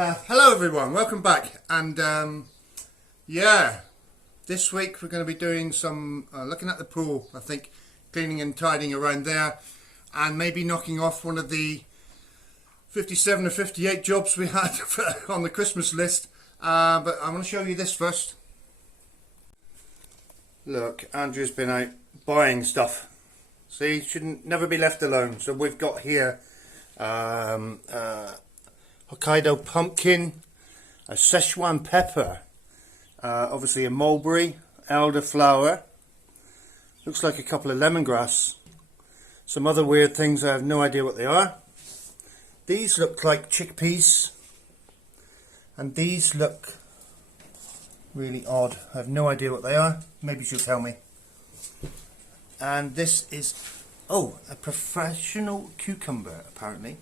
Hello everyone, welcome back. And yeah, this week we're going to be doing some looking at the pool, I think, cleaning and tidying around there, and maybe knocking off one of the 57 or 58 jobs we had on the Christmas list. But I'm going to show you this first. Look, Andrew's been out buying stuff. See, shouldn't never be left alone. So we've got here Hokkaido pumpkin, a Szechuan pepper, obviously a mulberry, elderflower, looks like a couple of lemongrass, some other weird things I have no idea what they are. These look like chickpeas, and these look really odd. I have no idea what they are. Maybe she'll tell me. And this is, oh, a professional cucumber apparently.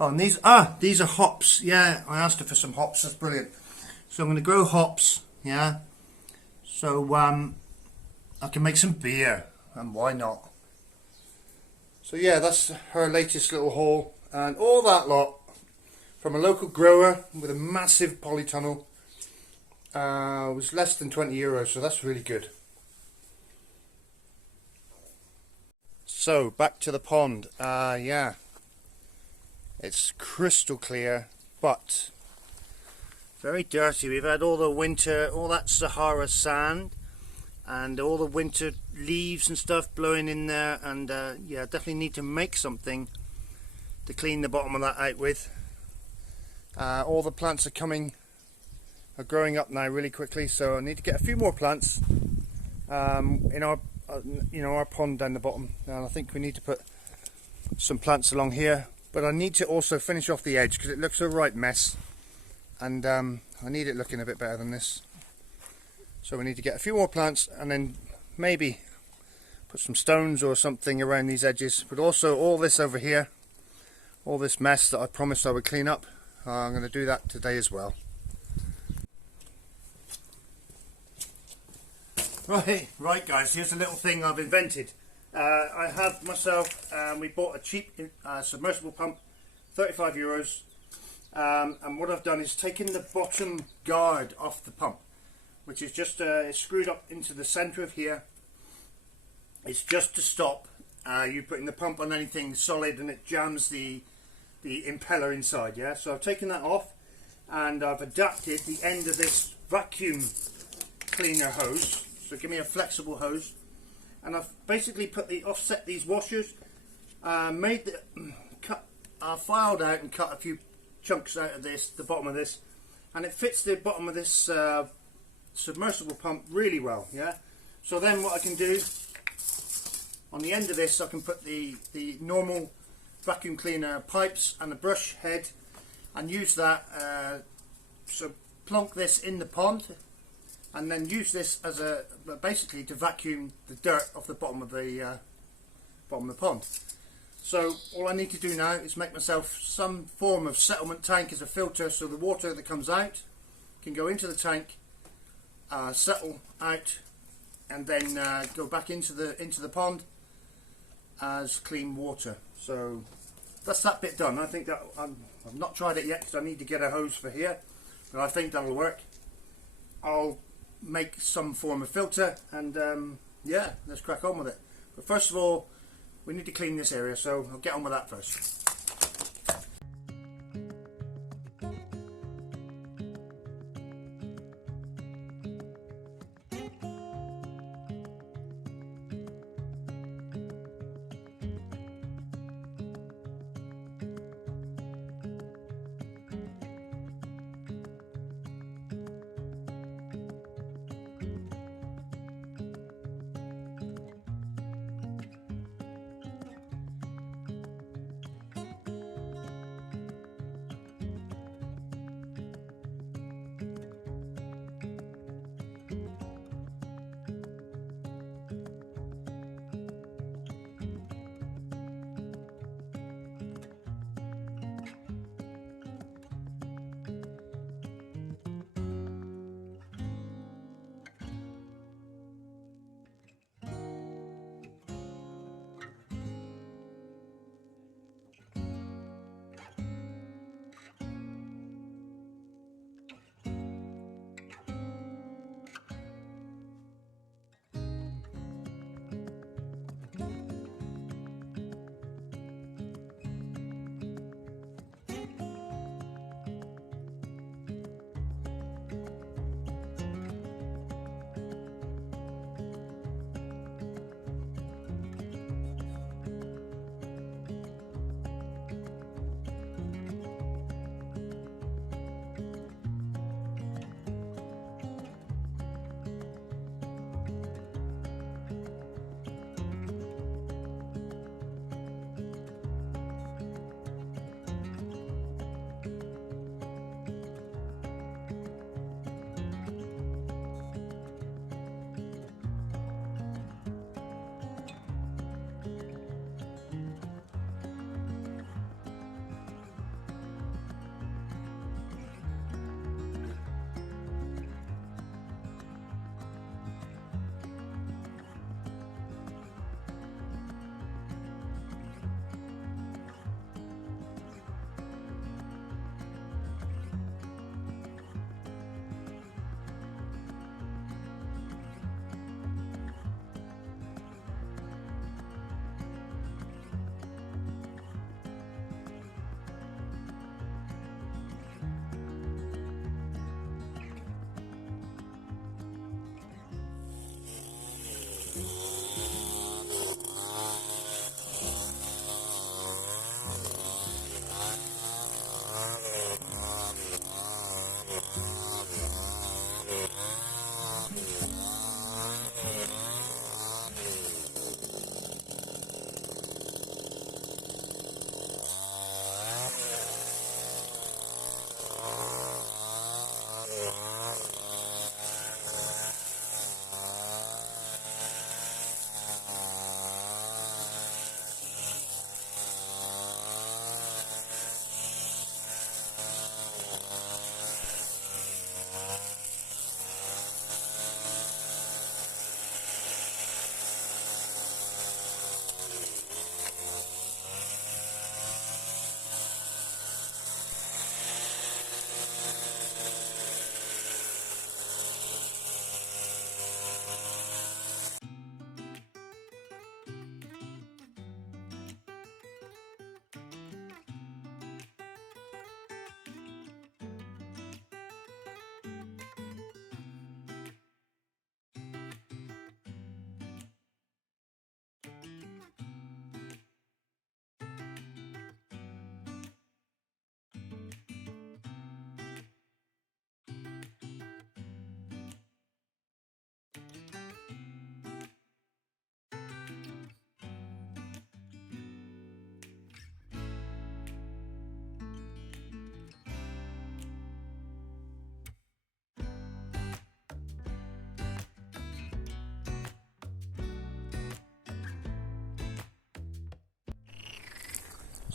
Oh, and these are hops. Yeah, I asked her for some hops. That's brilliant. So I'm going to grow hops. Yeah. So I can make some beer, and why not? So yeah, that's her latest little haul, and all that lot from a local grower with a massive polytunnel. Was less than €20, so that's really good. So back to the pond. Yeah. It's crystal clear, but very dirty. We've had all the winter, all that Sahara sand, and all the winter leaves and stuff blowing in there. And yeah, definitely need to make something to clean the bottom of that out with. All the plants are growing up now really quickly, so I need to get a few more plants in our, our pond down the bottom. And I think we need to put some plants along here. But I need to also finish off the edge because it looks a right mess, and I need it looking a bit better than this. So we need to get a few more plants and then maybe put some stones or something around these edges. But also all this over here, all this mess that I promised I would clean up, I'm going to do that today as well. Right guys, here's a little thing I've invented. I have myself, we bought a cheap submersible pump, €35, and what I've done is taken the bottom guard off the pump, which is just it's screwed up into the centre of here. It's just to stop you putting the pump on anything solid and it jams the impeller inside. Yeah, so I've taken that off, and I've adapted the end of this vacuum cleaner hose, so give me a flexible hose. And I've basically offset these washers, filed out and cut a few chunks out of this, the bottom of this, and it fits the bottom of this submersible pump really well. Yeah. So then what I can do on the end of this, I can put the normal vacuum cleaner pipes and a brush head, and use that. So plonk this in the pond, and then use this as basically to vacuum the dirt off the bottom of the pond. So all I need to do now is make myself some form of settlement tank as a filter, so the water that comes out can go into the tank, settle out, and then go back into the pond as clean water. So that's that bit done. I think that I've not tried it yet because I need to get a hose for here, but I think that'll work. I'll make some form of filter, and yeah, let's crack on with it. But first of all, we need to clean this area, so I'll get on with that first.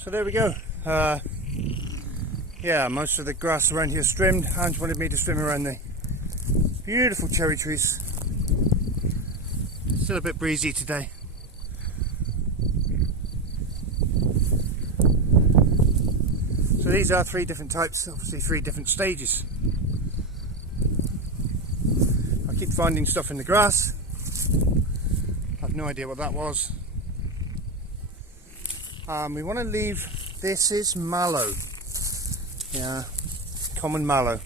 So there we go. Yeah, most of the grass around here is trimmed. Hans wanted me to trim around the beautiful cherry trees. Still a bit breezy today. So these are 3 different types, obviously 3 different stages. I keep finding stuff in the grass. I've no idea what that was. We want to leave, this is mallow. Yeah, common mallow.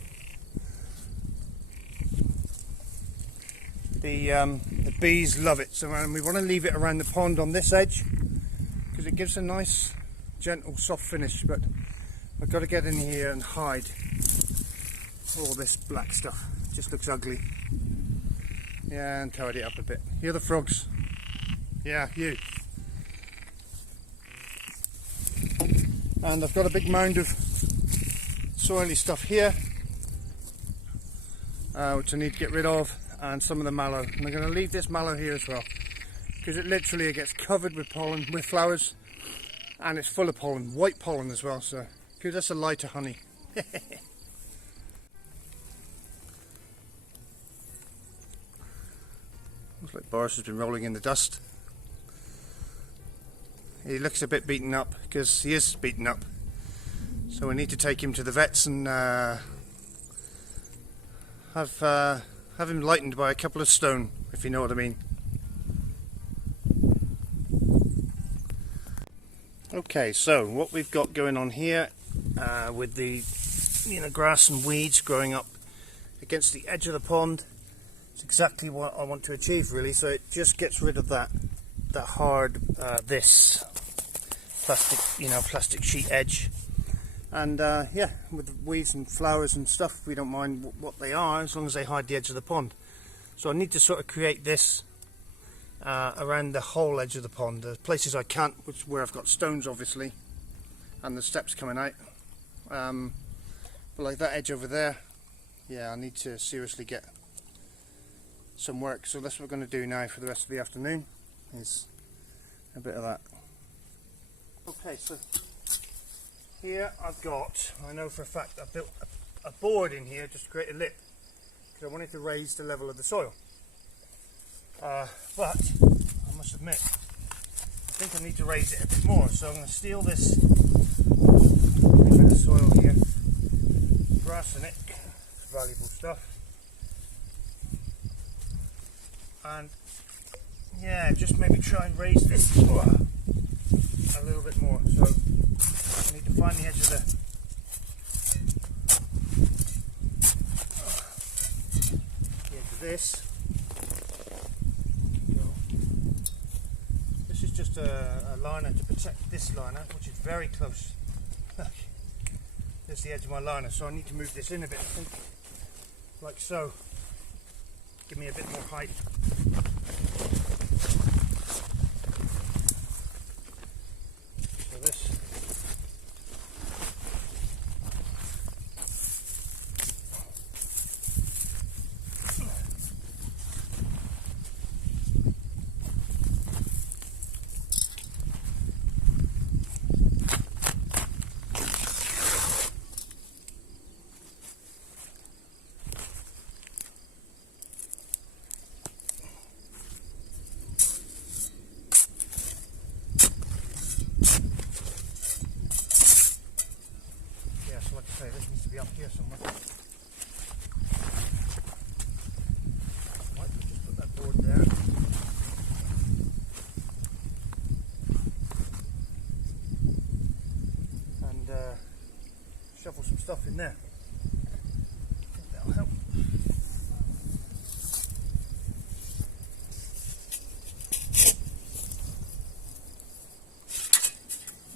The bees love it, so we want to leave it around the pond on this edge because it gives a nice, gentle, soft finish. But I've got to get in here and hide all this black stuff. It just looks ugly. Yeah, and tidy it up a bit. Hear the frogs? Yeah, you. And I've got a big mound of soily stuff here, which I need to get rid of, and some of the mallow. And I'm going to leave this mallow here as well, because it literally gets covered with pollen, with flowers, and it's full of pollen, white pollen as well, so gives us a lighter honey. Looks like Boris has been rolling in the dust. He looks a bit beaten up, because he is beaten up. So we need to take him to the vets and have him lightened by a couple of stone, if you know what I mean. Okay, so what we've got going on here with the grass and weeds growing up against the edge of the pond, it's exactly what I want to achieve, really. So it just gets rid of that hard this plastic sheet edge. And yeah, with the weeds and flowers and stuff, we don't mind what they are as long as they hide the edge of the pond. So I need to sort of create this around the whole edge of the pond. The places I can't, where I've got stones obviously, and the steps coming out. But like that edge over there, yeah, I need to seriously get some work. So that's what we're going to do now for the rest of the afternoon, is a bit of that. Okay, so here I've got, I know for a fact I've built a board in here just to create a lip, because I wanted to raise the level of the soil. But I must admit, I think I need to raise it a bit more, so I'm going to steal this bit of soil here, grass in it, it's valuable stuff, and yeah, just maybe try and raise this a little bit more. So I need to find the edge of this. This is just a liner to protect this liner, which is very close. Look, there's the edge of my liner, so I need to move this in a bit, I think, like so. Give me a bit more height. So this. This needs to be up here somewhere. Right, just put that board there. And shovel some stuff in there. I think that'll help.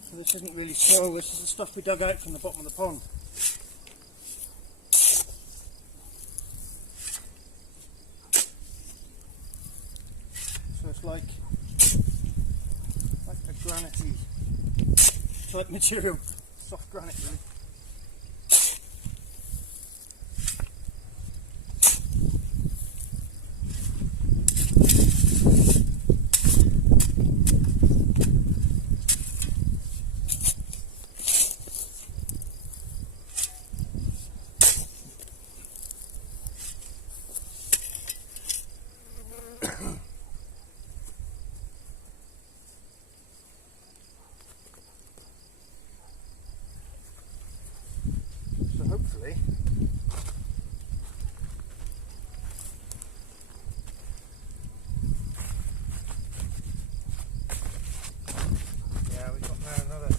So this isn't really soil, this is the stuff we dug out from the bottom of the pond. Like a granity type material, soft granite really.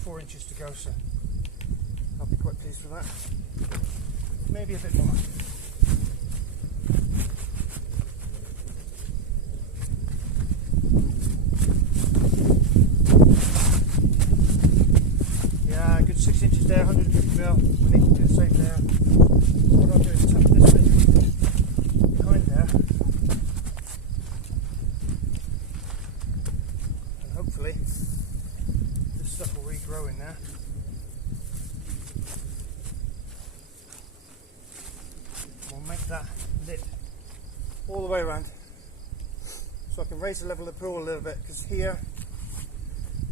4 inches to go, so I'll be quite pleased with that. Maybe a bit more. Yeah, a good 6 inches there, 150mm. We need to do the same there. What I'll do is tuck this bit behind there, and hopefully this stuff will regrow in there. We'll make that lip all the way around, so I can raise the level of the pool a little bit, because here,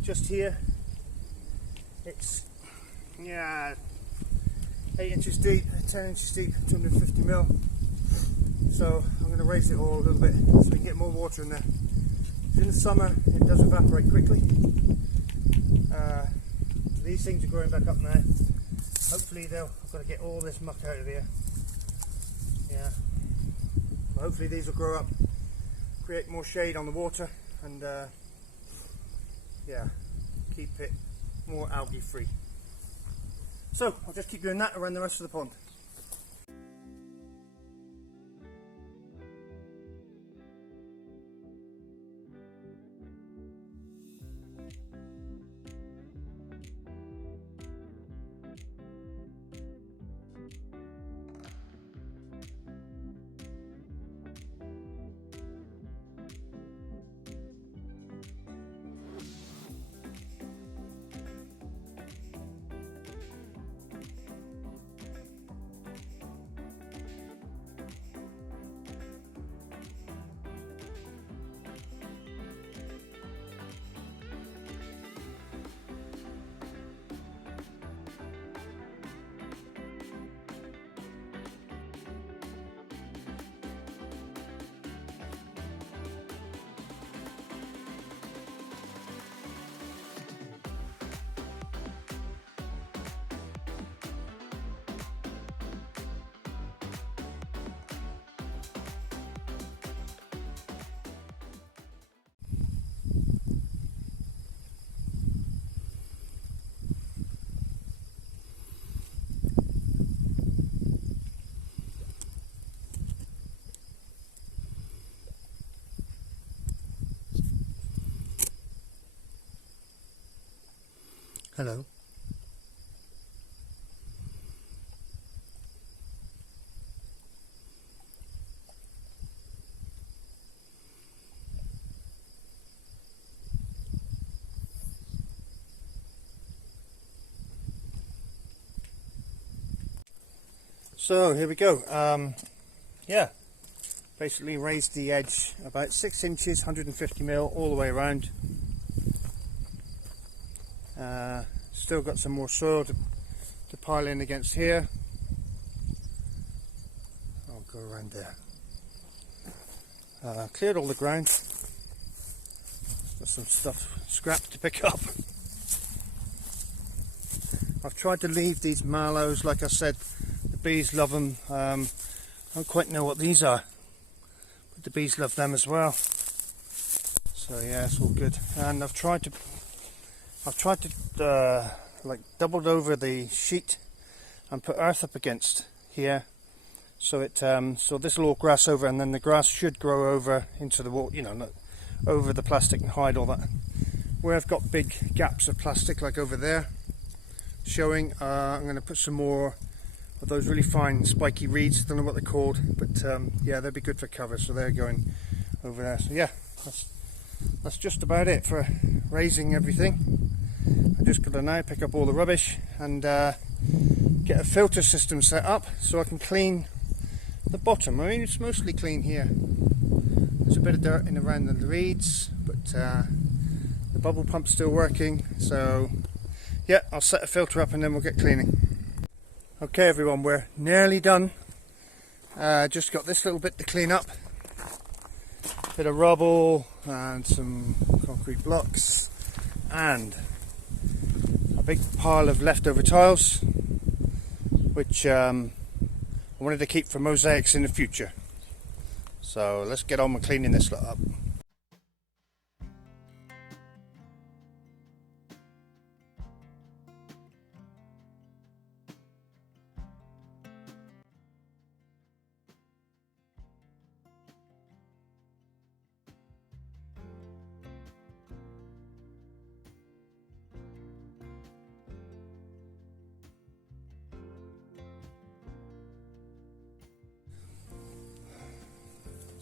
just here, it's 8 inches deep, 10 inches deep, 250mm. So I'm going to raise it all a little bit so we can get more water in there. In the summer it does evaporate quickly. These things are growing back up now. Hopefully I've got to get all this muck out of here. Yeah. But hopefully these will grow up, create more shade on the water, and yeah, keep it more algae free. So I'll just keep doing that around the rest of the pond. Hello. So here we go. Yeah, basically raised the edge about 6 inches, 150mm all the way around. Still got some more soil to pile in against here. I'll go around there. Cleared all the ground. Got some scrap to pick up. I've tried to leave these mallows, like I said, the bees love them. I don't quite know what these are, but the bees love them as well. So yeah, it's all good. And I've tried to like doubled over the sheet and put earth up against here, so it so this will all grass over, and then the grass should grow over into the water, you know, over the plastic and hide all that. Where I've got big gaps of plastic, like over there, showing, I'm going to put some more of those really fine spiky reeds. Don't know what they're called, but yeah, they'd be good for cover, so they're going over there. So yeah, that's just about it for raising everything. I'm just going to now pick up all the rubbish and get a filter system set up so I can clean the bottom. I mean, it's mostly clean here. There's a bit of dirt in around the reeds, but the bubble pump's still working. So yeah, I'll set a filter up and then we'll get cleaning. Okay everyone, we're nearly done. Just got this little bit to clean up. Bit of rubble and some concrete blocks and a big pile of leftover tiles, which I wanted to keep for mosaics in the future. So let's get on with cleaning this lot up.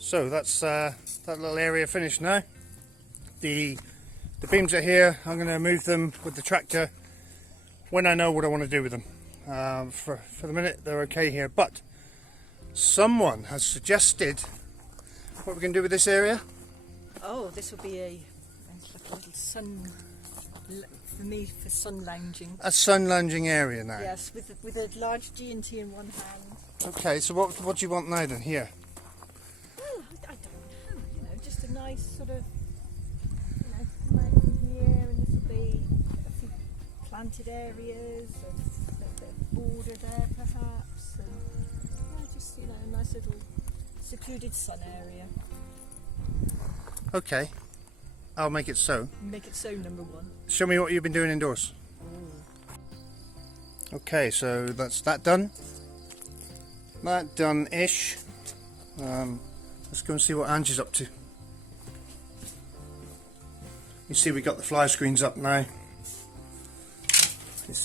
So that's that little area finished now. The beams are here. I'm going to move them with the tractor when I know what I want to do with them. For the minute they're okay here, but someone has suggested what we can do with this area. Oh, this will be like a little sun, for me, for sun lounging. A sun lounging area now. Yes, with a large G&T in one hand. Okay, so what do you want now then here? Well, I don't know, you know, just a nice sort of, you know, come out from here, and this will be a few planted areas, a little bit of border there perhaps, and just, you know, a nice little secluded sun area. Okay, I'll make it so. Make it so, number one. Show me what you've been doing indoors. Okay, so that's that done. That done-ish. Let's go and see what Angie's up to. You see we got the fly screens up now.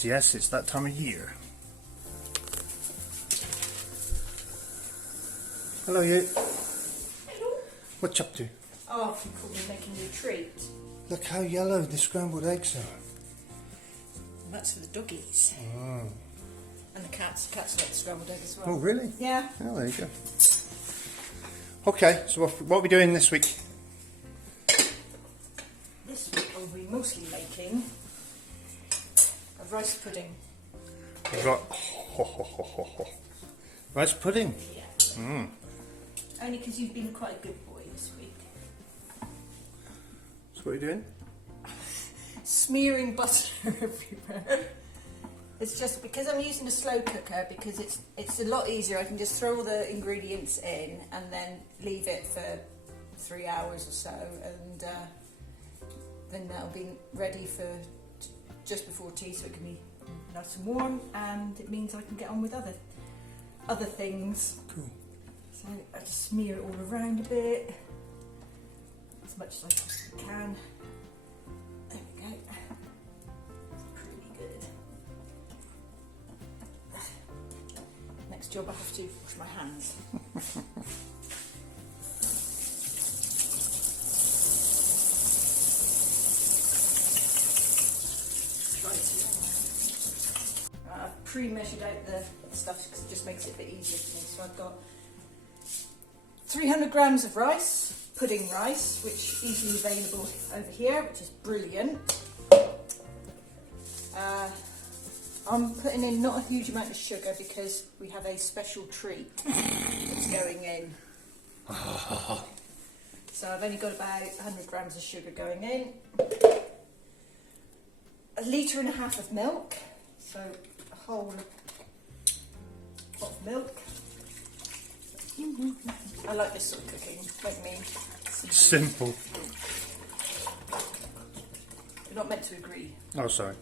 Yes, it's that time of year. Hello you. Hello. What you up to? Oh, you caught me making you a treat. Look how yellow the scrambled eggs are. And that's for the doggies. Oh. And the cats. The cats like the scrambled egg as well. Oh really? Yeah. Oh, there you go. Okay, so what are we doing this week? This week I'll be mostly making a rice pudding. Rice pudding? Yeah. Mm. Only because you've been quite a good boy this week. So what are you doing? Smearing butter everywhere. It's just because I'm using a slow cooker, because it's a lot easier. I can just throw all the ingredients in and then leave it for 3 hours or so, and then that'll be ready for just before tea, so it can be nice and warm, and it means I can get on with other things. Cool. So I just smear it all around a bit, as much as I possibly can. There we go. Pretty good. Next job, I have to wash my hands. I've pre-measured out the stuff because it just makes it a bit easier for me. So I've got 300 grams of rice, pudding rice, which is easily available over here, which is brilliant. I'm putting in not a huge amount of sugar because we have a special treat that's going in. So I've only got about 100 grams of sugar going in. 1.5 litres of milk, so a whole pot of milk. I like this sort of cooking, like me. Simple. We're not meant to agree. Oh, sorry.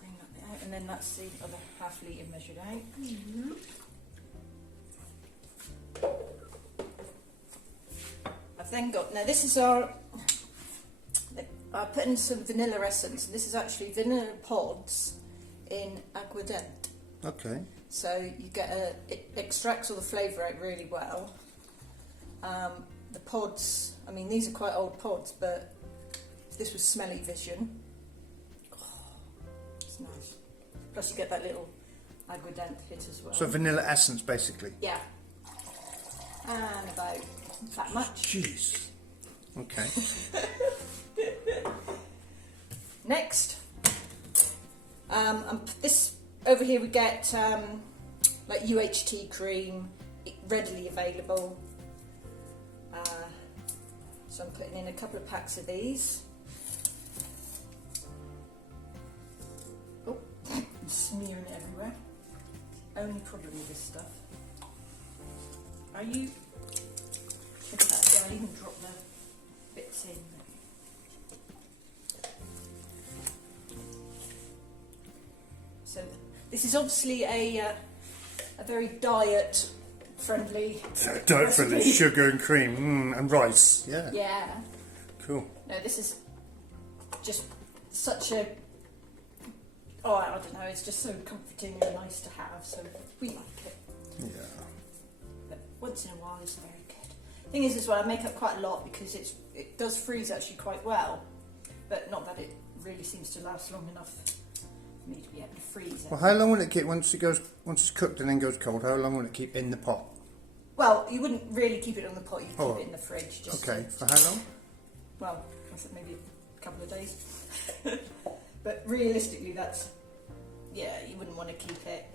Bring that bit out, and then that's the other half litre measured out. I've then got, now this is I put in some vanilla essence, and this is actually vanilla pods in aguardente. Okay. So you get it extracts all the flavour out really well. The pods, I mean, these are quite old pods, but this was Smelly Vision. Oh, it's nice. Plus you get that little aguardente hit as well. So vanilla essence, basically. Yeah. And about that much. Jeez. Okay. Next, this over here we get like UHT cream, readily available. So I'm putting in a couple of packs of these. Oh, I'm smearing it everywhere. Only problem with this stuff. Are you? Look at that. Yeah, I'll even drop the bits in. So this is obviously a very diet friendly. Diet friendly, sugar and cream and rice. Yeah. Yeah. Cool. No, this is just such a Oh, I don't know, it's just so comforting and nice to have, so we like it. Yeah. But once in a while it's very good. Thing is as well, I make up quite a lot because it does freeze actually quite well, but not that it really seems to last long enough for me to be able to freeze it. Well, how long will it keep once it's cooked and then goes cold? How long will it keep in the pot? Well, you wouldn't really keep it on the pot, you'd keep it in the fridge. Just okay, for how long? Well, I said maybe a couple of days. But realistically, that's, yeah, you wouldn't want to keep it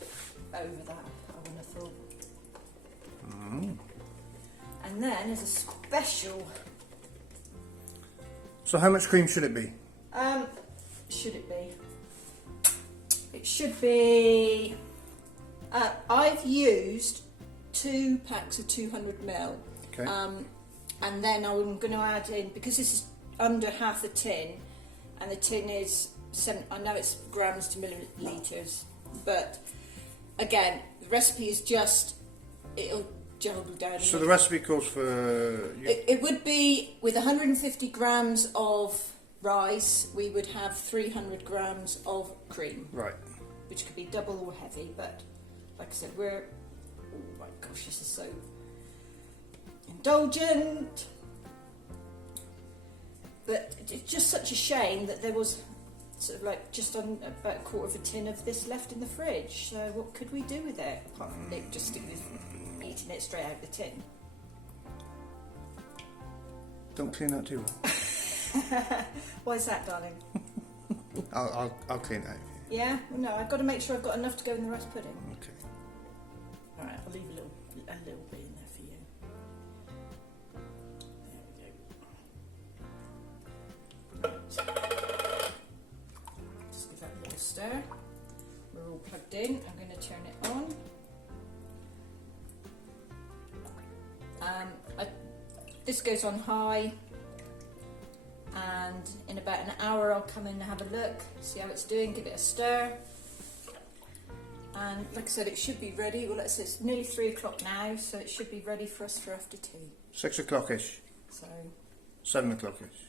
over that, I wouldn't have thought. And then as a special... So how much cream should it be? Should it be? It should be... I've used 2 packs of 200ml. Okay. And then I'm going to add in, because this is under half a tin, and the tin is, I know it's grams to millilitres, but again, the recipe is just, it'll jumble down. So the recipe calls for... It would be, with 150 grams of rice, we would have 300 grams of cream. Right. Which could be double or heavy, but like I said, we're... Oh my gosh, this is so indulgent. But it's just such a shame that there was sort of like just on about a quarter of a tin of this left in the fridge. So what could we do with it? Apart from Nick just eating it straight out of the tin. Don't clean that too well. Why is that, darling? I'll clean that. Yeah? Well, no, I've got to make sure I've got enough to go in the rice pudding. Okay. Alright, I'll leave a little bit in there for you. There we go. Just give that a little stir. We're all plugged in. I'm going to turn it on. This goes on high, and in about an hour I'll come in and have a look, see how it's doing, give it a stir. And like I said, it should be ready. Well, it's nearly 3 o'clock now, so it should be ready for us for after tea. 6 o'clock-ish. So 7 o'clock-ish.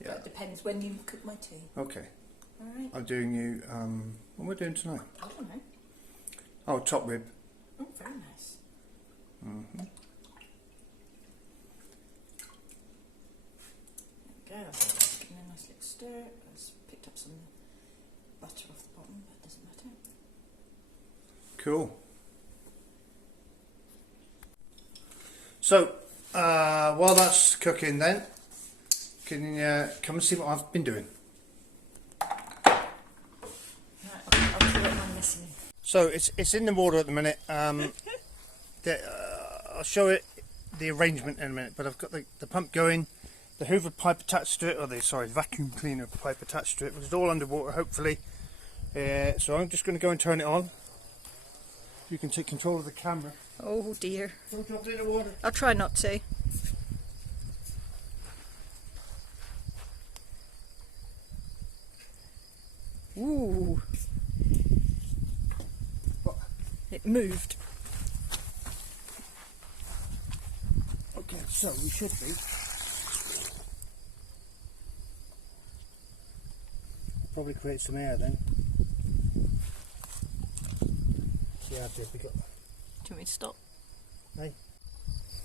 Yeah. That depends when you cook my tea. Okay. Alright. I'm doing you, what am I doing tonight? I don't know. Oh, top rib. Oh, very nice. Mm-hmm. There we go. Just give it a nice little stir. I just picked up some butter off the bottom, but it doesn't matter. Cool. So, while that's cooking then, can you come and see what I've been doing? Right, I'll see what I'm missing. So, it's in the water at the minute. I'll show it the arrangement in a minute, but I've got the pump going, the hoover pipe attached to it, or the vacuum cleaner pipe attached to it, which is all underwater hopefully. So I'm just going to go and turn it on. You can take control of the camera. Oh dear. Don't drop it in the water. I'll try not to. Ooh. What? It moved. Okay, so we should be. Probably create some air then. See how deep we got. Do you want me to stop? Hey.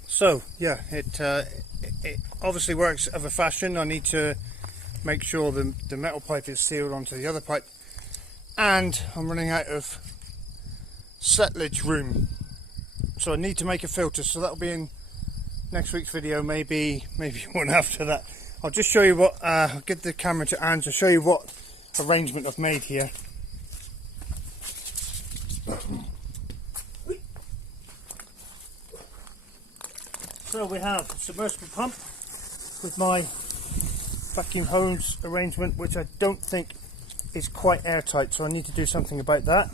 So yeah, it obviously works of a fashion. I need to make sure the metal pipe is sealed onto the other pipe, and I'm running out of settlage room, so I need to make a filter. So that'll be in next week's video, maybe one after that. I'll just show you what. I'll get the camera to Anne to show you what arrangement I've made here. So we have a submersible pump with my vacuum hose arrangement, which I don't think is quite airtight, so I need to do something about that.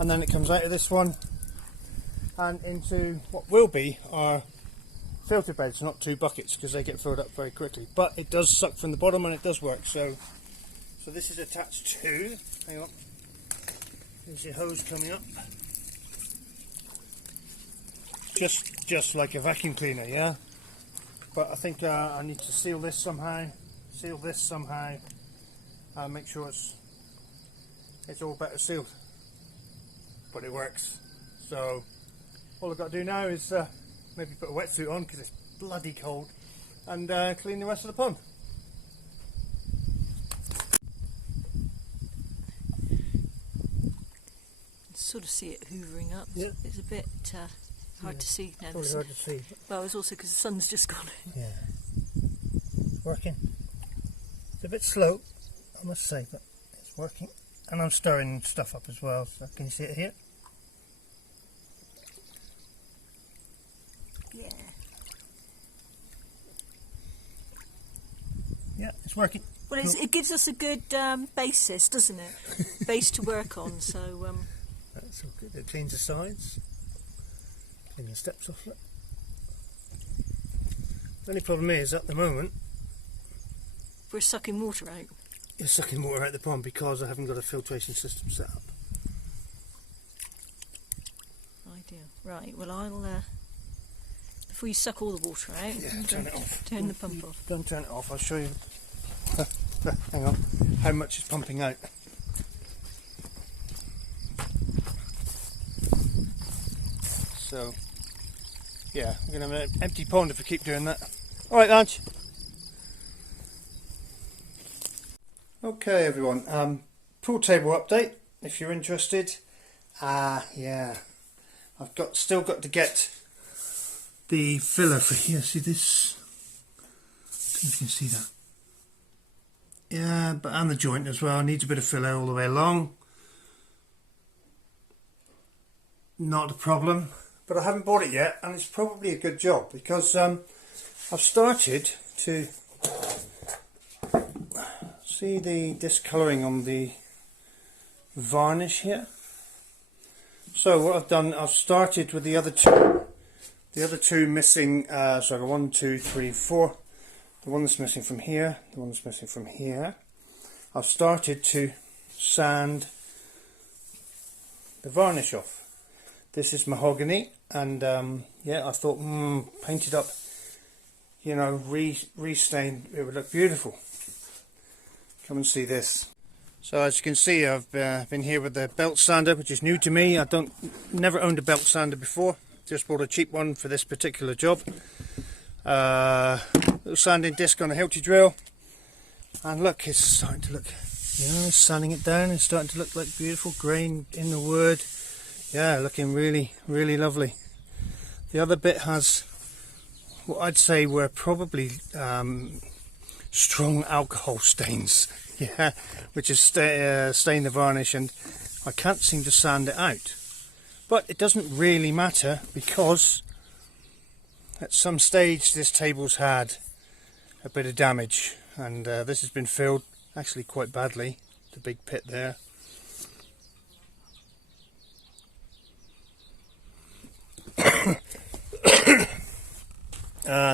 And then it comes out of this one and into what will be our filter beds, not 2 buckets, because they get filled up very quickly. But it does suck from the bottom and it does work. So this is attached to, hang on, there's your hose coming up. Just like a vacuum cleaner, yeah? But I think I need to seal this somehow, make sure it's it's all better sealed, but it works. So all I've got to do now is maybe put a wetsuit on because it's bloody cold, and clean the rest of the pond. Sort of see it hoovering up. Yeah. It's a bit hard to see now. Probably hard to see. Well, it's also because the sun's just gone. Yeah. Working. It's a bit slow, I must say, but it's working. And I'm stirring stuff up as well. So can you see it here? Yeah. Yeah, it's working. Well, it gives us a good basis, doesn't it? Base to work on. So. That's all good. It cleans the sides. Clean the steps off it. The only problem is, at the moment, We're sucking water out. you're sucking water out the pond because I haven't got a filtration system set up. Ideal. Right. Well, I'll before you suck all the water out. Yeah, turn it off. Turn the pump off. Don't turn it off. I'll show you. Hang on. How much is pumping out? So, yeah, we're going to have an empty pond if we keep doing that. Alright, Ange. Okay, everyone. Pool table update, if you're interested. Yeah, I've still got to get the filler for here. See this? I don't know if you can see that. Yeah, but and the joint as well. Needs a bit of filler all the way along. Not a problem. But I haven't bought it yet, and it's probably a good job because I've started to see the discolouring on the varnish here. So what I've done, I've started with the other two missing. So I've got 1, 2, 3, 4. The one that's missing from here, the one that's missing from here. I've started to sand the varnish off. This is mahogany, and yeah, I thought, paint it up, you know, restain, it would look beautiful. Come and see this. So as you can see, I've been here with the belt sander, which is new to me. Never owned a belt sander before. Just bought a cheap one for this particular job. Little sanding disc on a Hilti drill, and look, it's starting to look, you know, sanding it down. It's starting to look like beautiful grain in the wood. Yeah, looking really, really lovely. The other bit has what I'd say were probably strong alcohol stains, yeah, which has stained the varnish, and I can't seem to sand it out. But it doesn't really matter because at some stage this table's had a bit of damage, and this has been filled actually quite badly, the big pit there.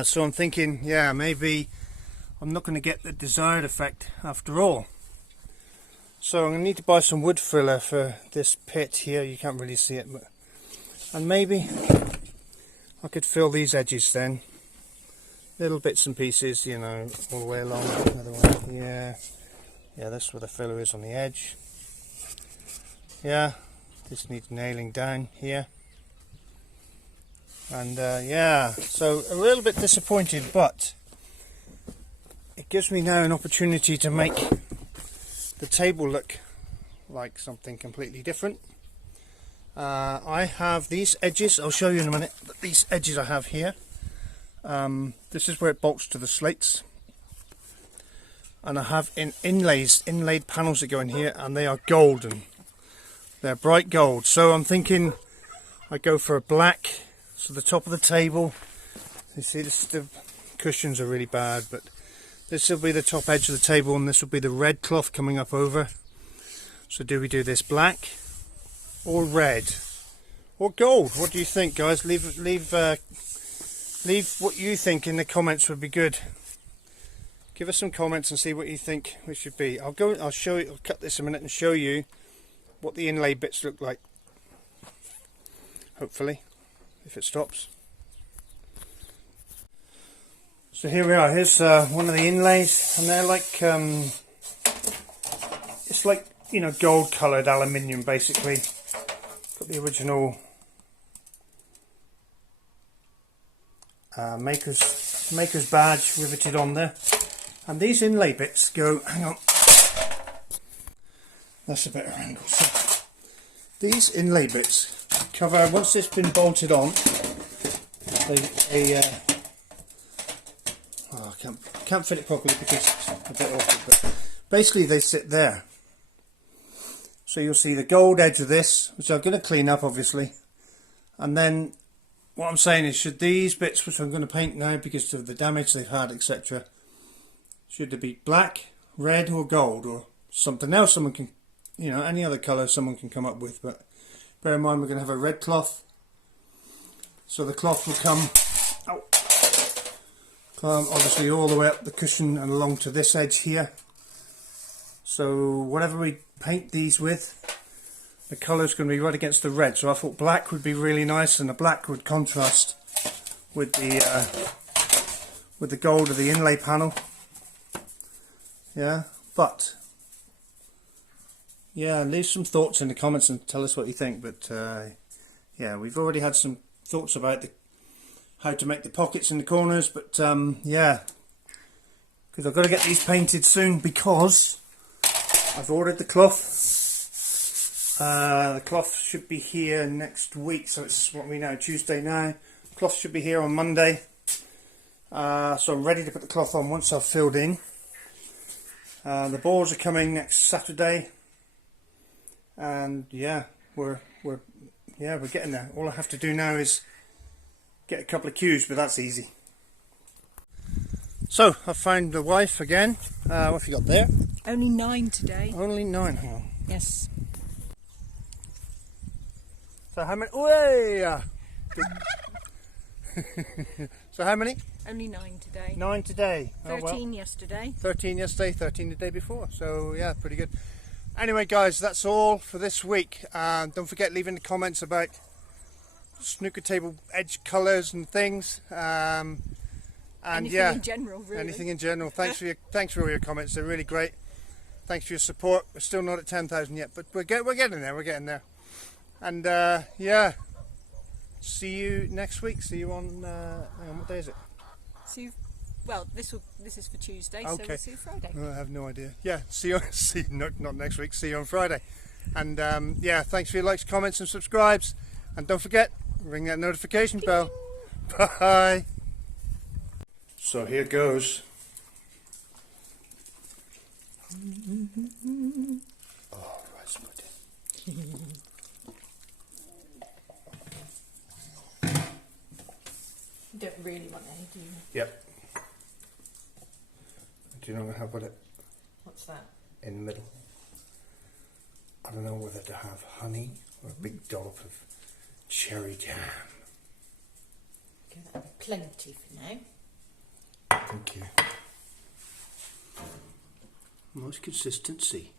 So I'm thinking, yeah, maybe I'm not going to get the desired effect after all. So I'm going to need to buy some wood filler for this pit here. You can't really see it, but, and maybe I could fill these edges then. Little bits and pieces, you know, all the way along. Another one, yeah. Yeah, that's where the filler is on the edge. Yeah, this needs nailing down here. And yeah, so a little bit disappointed, but it gives me now an opportunity to make the table look like something completely different. I have these edges, I'll show you in a minute, but these edges I have here. This is where it bolts to the slates, and I have inlaid panels that go in here, and they are golden. They're bright gold, so I'm thinking I go for a black. So the top of the table, you see the cushions are really bad, but this will be the top edge of the table, and this will be the red cloth coming up over. So do we do this black or red or gold? What do you think, guys? Leave what you think in the comments would be good. Give us some comments and see what you think it should be. I'll show you. I'll cut this a minute and show you what the inlay bits look like. Hopefully, if it stops. So here we are. Here's one of the inlays, and they're like it's like you know, gold coloured aluminium basically. Got the original maker's badge riveted on there, and these inlay bits go, hang on, that's a better angle. So these inlay bits cover, once it's been bolted on, I can't fit it properly because it's a bit awkward, but basically they sit there. So you'll see the gold edge of this, which I'm going to clean up obviously, and then what I'm saying is, should these bits, which I'm going to paint now because of the damage they've had, etc., should they be black, red or gold, or something else someone can, you know, any other colour someone can come up with. But bear in mind we're going to have a red cloth, so the cloth will come obviously all the way up the cushion and along to this edge here. So whatever we paint these with, the colour is going to be right against the red. So I thought black would be really nice, and the black would contrast with the gold of the inlay panel. Yeah, but yeah, leave some thoughts in the comments and tell us what you think. But yeah, we've already had some thoughts about how to make the pockets in the corners, but yeah, because I've got to get these painted soon because I've ordered the cloth. The cloth should be here next week, so it's what we know, Tuesday now. Cloth should be here on Monday, so I'm ready to put the cloth on once I've filled in. The boards are coming next Saturday, and yeah, we're getting there. All I have to do now is get a couple of cues, but that's easy. So I've found the wife again. What have you got there? Only 9 today. Only 9. Hang on. Yes. So how many? Way! So how many? Only 9 today. 9 today. 13 yesterday. 13 yesterday, 13 the day before. So yeah, pretty good. Anyway guys, that's all for this week. Don't forget leaving the comments about snooker table edge colours and things. And anything yeah, in general, really. Anything in general. Thanks for all your comments. They're really great. Thanks for your support. We're still not at 10,000 yet, but we're getting there. We're getting there. And yeah, see you next week. See you on hang on, what day is it? See you, well, this is for Tuesday, okay. So we'll see you Friday. I have no idea. Yeah, not next week. See you on Friday. And yeah, thanks for your likes, comments, and subscribes. And don't forget, ring that notification bell. Bye. So here goes. Oh, rice pudding. You don't really want any, do you? Yep. Do you know how to put it? What's that? In the middle. I don't know whether to have honey or a big dollop of cherry jam. Okay, that'll be plenty for now. Thank you. Nice consistency.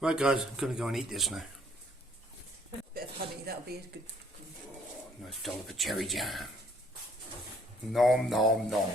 Right guys, I'm going to go and eat this now. Bit of honey, that'll be a good. Nice dollop of cherry jam. Nom nom nom.